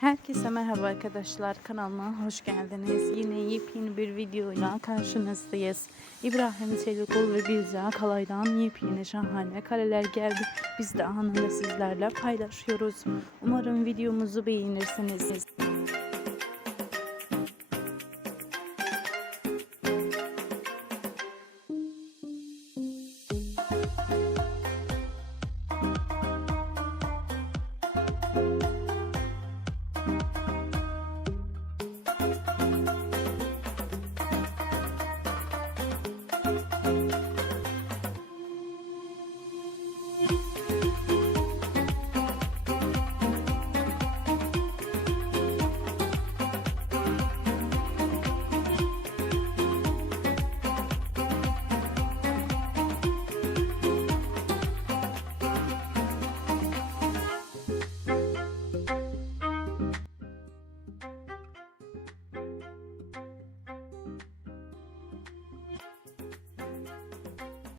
Herkese merhaba arkadaşlar kanalıma hoş geldiniz. Yine yepyeni bir videoyla karşınızdayız. İbrahim Çelikol ve Gülca Kalay'dan yepyeni şahane kaleler geldi. Biz de anında sizlerle paylaşıyoruz. Umarım videomuzu beğenirsiniz.